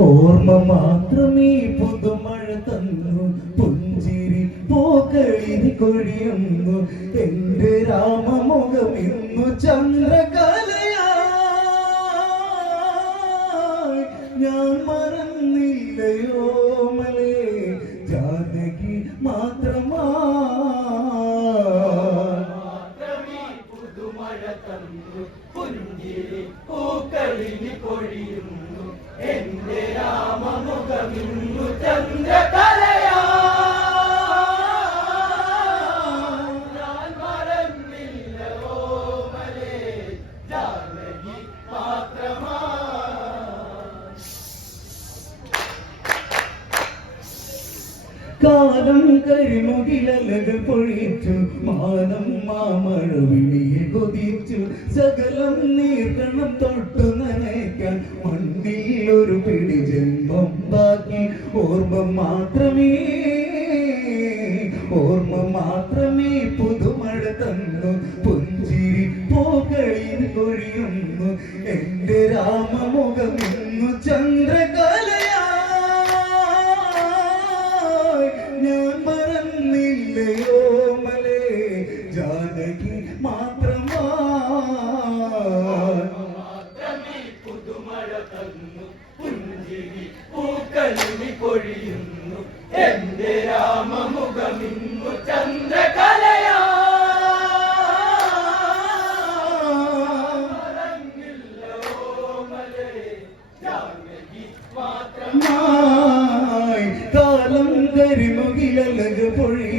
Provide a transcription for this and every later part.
ഓർമ്മ മാത്രമേ പുതുമഴ തന്നു. പുഞ്ചിരി പോക്കളിന് കൊഴിയുന്നു. എന്റെ രാമമുഖം ഇന്നു ചന്ദ്രകലയായി. ഞാൻ മറന്നില്ലയോ മലേ ജാനകി മാത്രമാ. പുതുമഴ തന്നു. പുഞ്ചിരി പൂക്കളിന് കൊഴിയുന്നു. എന്റെ കാലം കരിമുകിലകൾ പൊഴിച്ചു മാനം വിളിയെ കൊതിച്ചു. സകലം നീർക്കണം തൊട്ടു നനയ്ക്കാൻ മണ്ണിൽ ഒരു പിടി ജന്മം ബാക്കി. ഓർമ്മ മാത്രമേ പൊഴിയുന്നു ചന്ദ്രകലയാ കാലം കരിമുകിലക പൊഴിച്ചു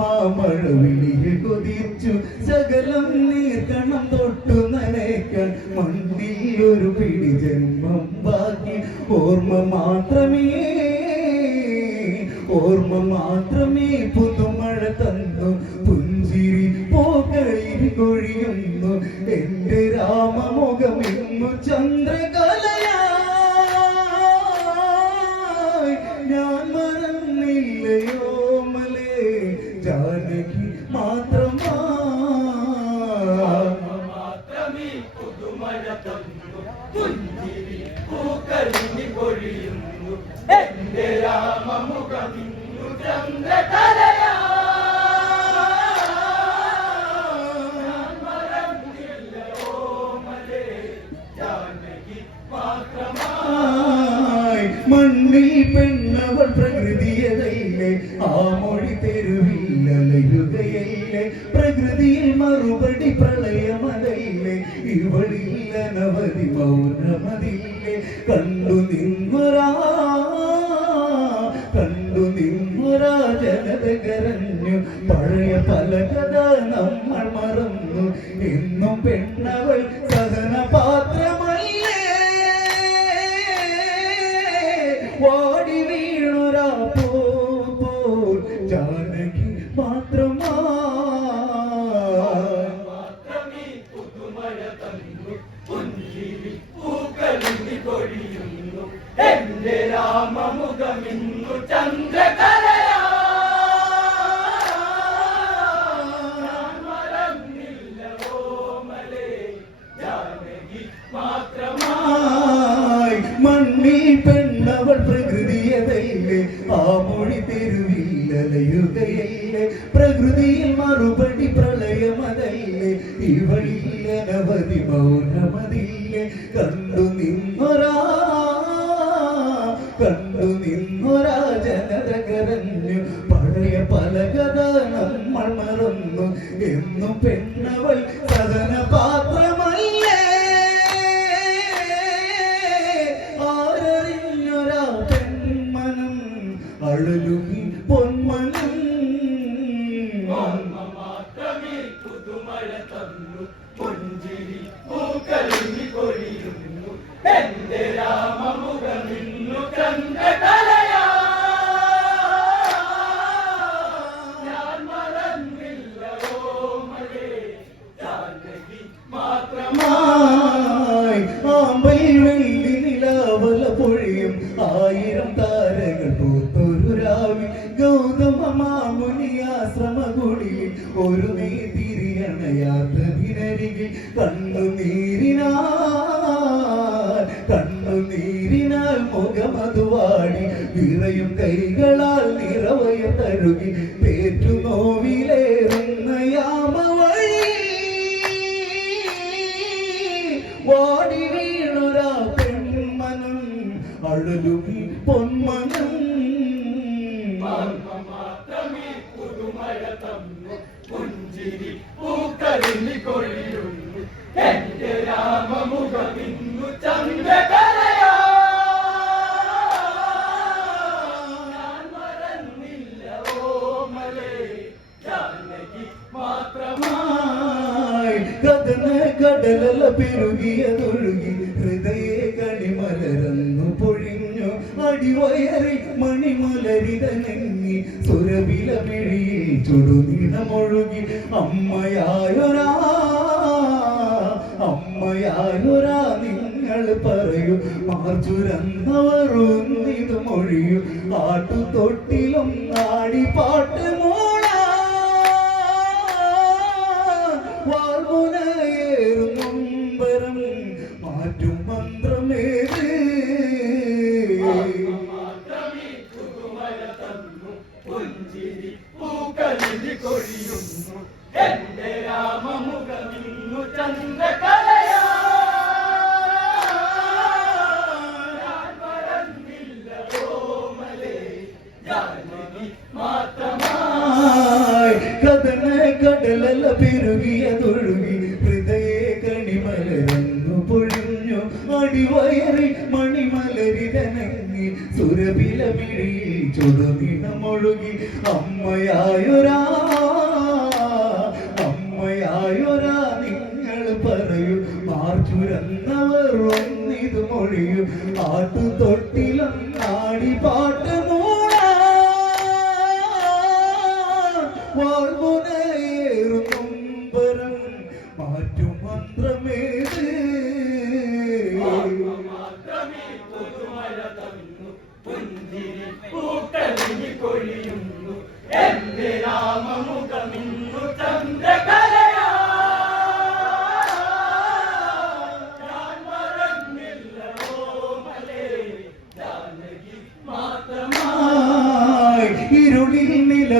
മാനം മാമഴ വിളിയെ കൊതിച്ചു സകലം നീർക്കണം തൊട്ടു നനയ്ക്കാൻ മണ്ണിൽ ഒരു പിടി ജന്മം ബാക്കി. ഓർമ്മ മാത്രമേ ഓർമ്മ മാത്രമേ പെണ്ണവൾ പ്രകൃതിയതയില്ലേ? ആ മൊഴി തെരുവില്ലലയുകയല്ലേ പ്രകൃതിയിൽ മറുപടി പ്രളയമതയില്ലേ? ഇവളില്ല നവതി മൗനമതില്ലേ കണ്ടു നിന്നൊരാ കണ്ടു നിന്നൊരാ ജനത കരഞ്ഞു പഴയ പല മാത്രമാ ായി മണ്ണിൽ പെണ്ണവൾ പ്രകൃതിയതയില്ലേ ആ മൊഴി തെരുവില്ലലയുകയല്ലേ പ്രകൃതിയിൽ മറുപടി പ്രളയമതയില്ലേ ഇവളിൽ അനവധി móviles. പെരുകിയതൊഴുകി ഹൃദയ കണിമലരന്നു പൊഴിഞ്ഞു. അടിവയറി മണിമലരിതനങ്ങി സുരവില പിഴിയിൽ ചുടുനിടമൊഴുകി അമ്മയായൊരാ അമ്മയായൊരാ നിങ്ങൾ പറയൂ. മാർച്ചുരന്നവർ ഒന്നിത് മൊഴിയൂ ആട്ടുതൊട്ടിലും നാടി കടലല പെരുകിയതൊഴുകി ഹൃദയ കണിമലരന്നു പൊഴിഞ്ഞു. അടിവയറി മണിമലരിതനങ്ങി സുരബില മിഴിയിൽ ചുടുനിടമൊഴുകി അമ്മയായൊരാ അമ്മയായൊരാ നിങ്ങൾ പറയൂ. മാർച്ചുരന്നവർ ഒന്നിത് മൊഴിയും ആട്ടു തൊട്ടിലും നാടി പാട്ട്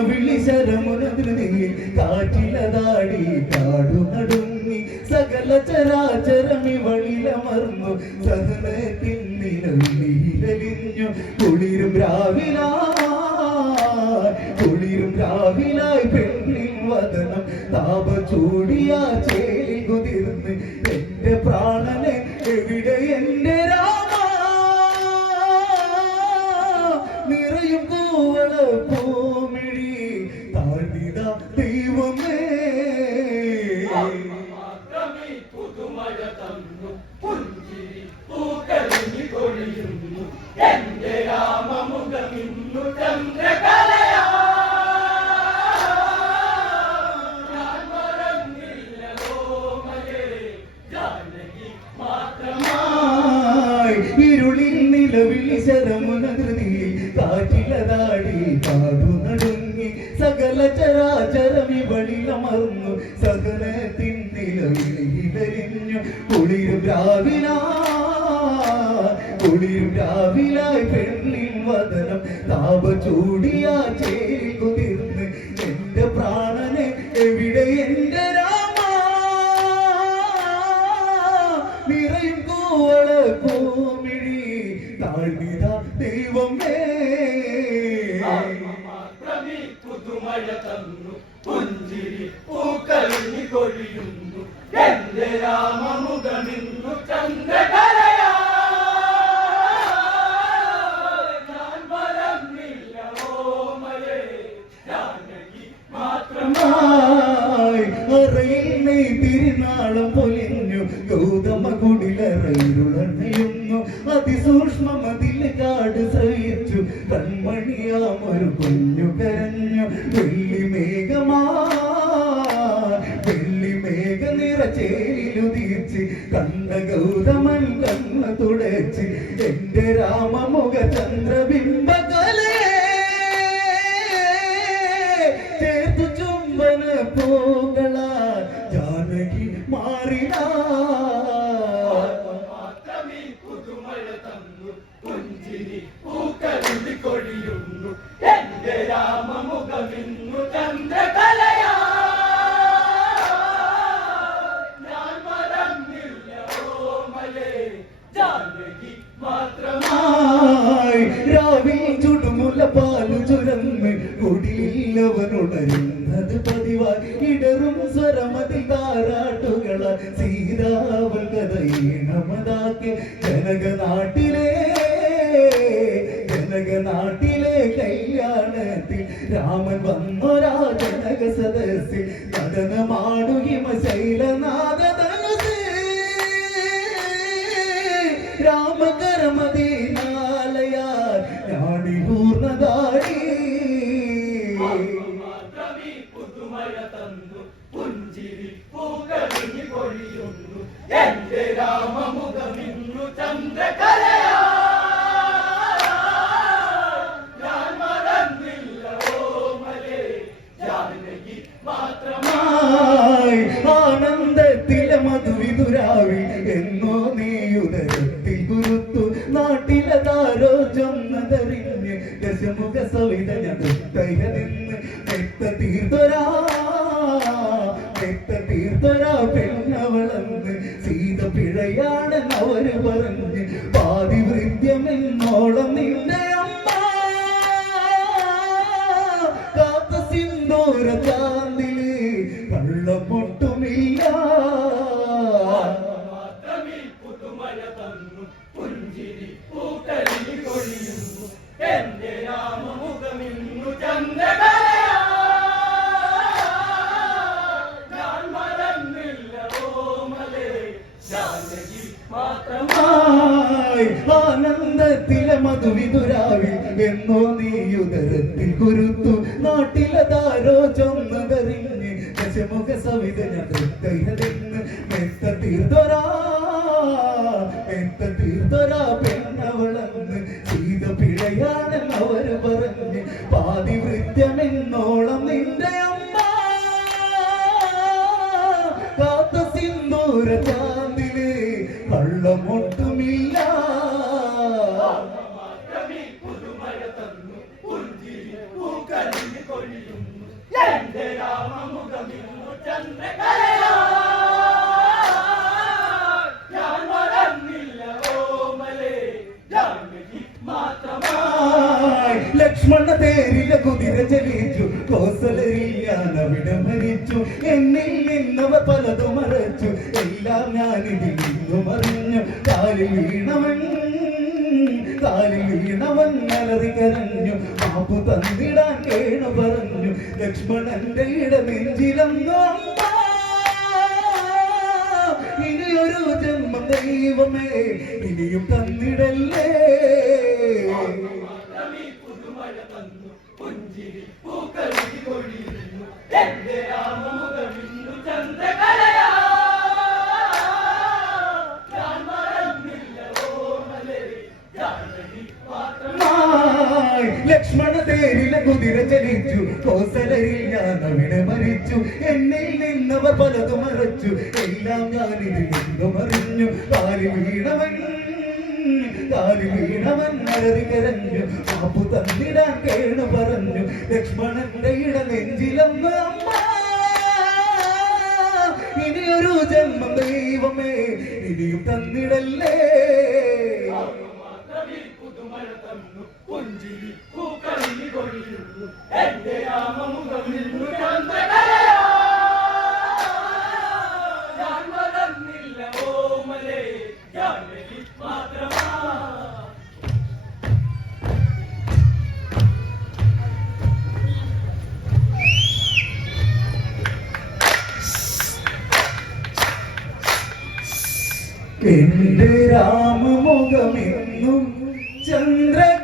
നിലവിളി ശരമുനയിൽ കാറ്റിലതാടി കാടു നടുങ്ങി സകല ചരാചരമിവളിലമർന്നു സഹനത്തിൻ നിലവിളിയിലലിഞ്ഞു. കുളിരും രാവിലായി കുളിരും രാവിലായി പെണ്ണിൻ വദനം താപ ചൂടിയ ചേലി കുതിർന്ന് എന്റെ പ്രാണനെ എവിടെ എന്റെ രാമ? നിറയും കൂവള പുതുമഴ തന്നു പുഞ്ചിരി പൂക്കളിനി കൊഴിയുന്നു. എന്റെ രാമമുഖമിന്നു ചന്ദ്രകലയാ. ഞാൻ മറന്നില്ല ഓമലേ ജാനകി മാത്രമായി തിരുനാളം പൊലിഞ്ഞു എന്റെ മാത്രമായി. രാവിൽ ചുടുമുല പാലു ചുരന്ന് കൊടിയിലവനുടരും ചാന്തിൽ കള്ളപ്പൊട്ടുമില്ല ആനന്ദത്തിലെ മധുവിതുരാവിൽ എന്നോ നീയുദരത്തിൽ കുരുത്തു നാട്ടിലെ താരോചം de vivir, pensemos चंद्र കാലിൽ വീണവൻ കരഞ്ഞു. പാപ്പ് തന്നിടാൻ കേണു പറഞ്ഞു. ലക്ഷ്മണന്റെ ഇടനെഞ്ചിലെന്നോ ഇനിയൊരു ജന്മ ദൈവമേ ഇനിയും തന്നിടല്ലേ? തന്നു കുതിര ചലിച്ചു കോസലരിൽ ഞാൻ അവിടെ മരിച്ചു. എന്നിൽ നിന്നവർ പലതും മറച്ചു. എല്ലാം ഞാൻ ഇതിൽ നിന്നും അറിഞ്ഞു. കാലി വീണവൻ കാലി വീണവൻ അലറി കരഞ്ഞു. അപ്പു തന്നിടാൻ കേണു പറഞ്ഞു. ലക്ഷ്മണന്റെ ഇട നെഞ്ചിലമ്മ ഇനിയൊരു ജന്മം ദൈവമേ ഇനിയും തന്നിടല്ലേ? പുതുമഴ തന്നു. പുഞ്ചിരി എന്റെ രാമമുഖമെന്നും ചന്ദ്ര